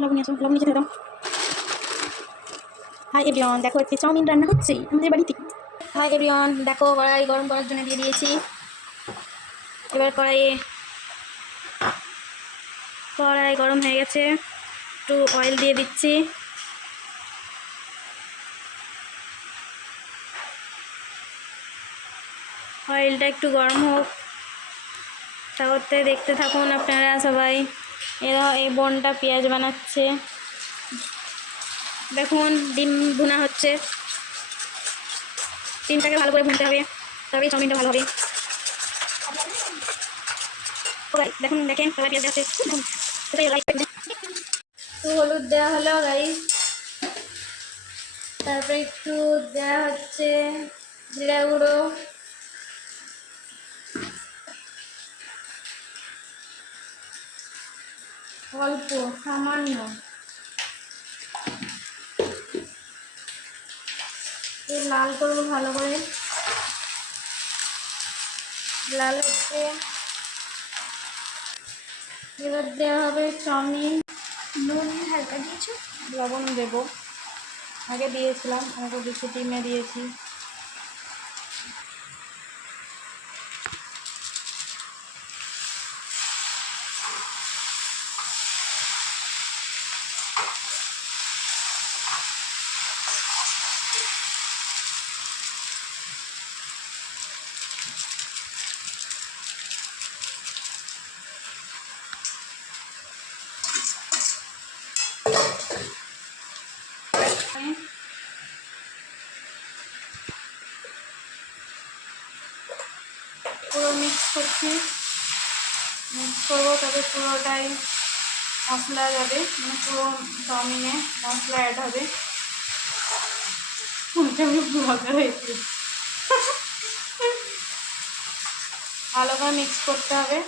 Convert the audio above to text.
লবণ নিয়ে আসো, লবণ নিচে দাও। হাই এভরিওয়ান, দেখো আজকে চাউমিন রান্না হচ্ছে আমাদের বাড়িতে। হাই এভরিওয়ান, দেখো কড়াই গরম করার জন্য দিয়ে দিয়েছি। এবার কড়াই গরম হয়ে গেছে, একটু অয়েল দিয়ে দিচ্ছি। অয়েলটা একটু গরম হোক, তারপরে দেখতে থাকুন আপনারা সবাই। এরা এই বোনটা পেঁয়াজ বানাচ্ছে, দেখুন ডিম ভুনা হচ্ছে। ডিমটাকে ভালো করে ভুনতে হবে, তবেই চাউমিনটা ভালো হবে। দেখুন, দেখেন সবাই পেঁয়াজ আছে। একটু হলুদ দেওয়া হলো গাইস, তারপরে একটু দেওয়া হচ্ছে জিরা গুঁড়ো, অল্প সামান্য লাল করবো ভালো করে। লাল হচ্ছে, এবার দেওয়া হবে চাউমিন। নুন হালকা দিয়েছো? লবণ দেবো, আগে দিয়েছিলাম, আমাকে বেশি ডিমে দিয়েছি। পুরো মিক্স করছি, মিক্স করবো, তবে পুরোটাই মশলা যাবে, মানে পুরো চাউমিনে মশলা অ্যাড হবে। মজা হয়েছে, ভালো করে মিক্স করতে হবে।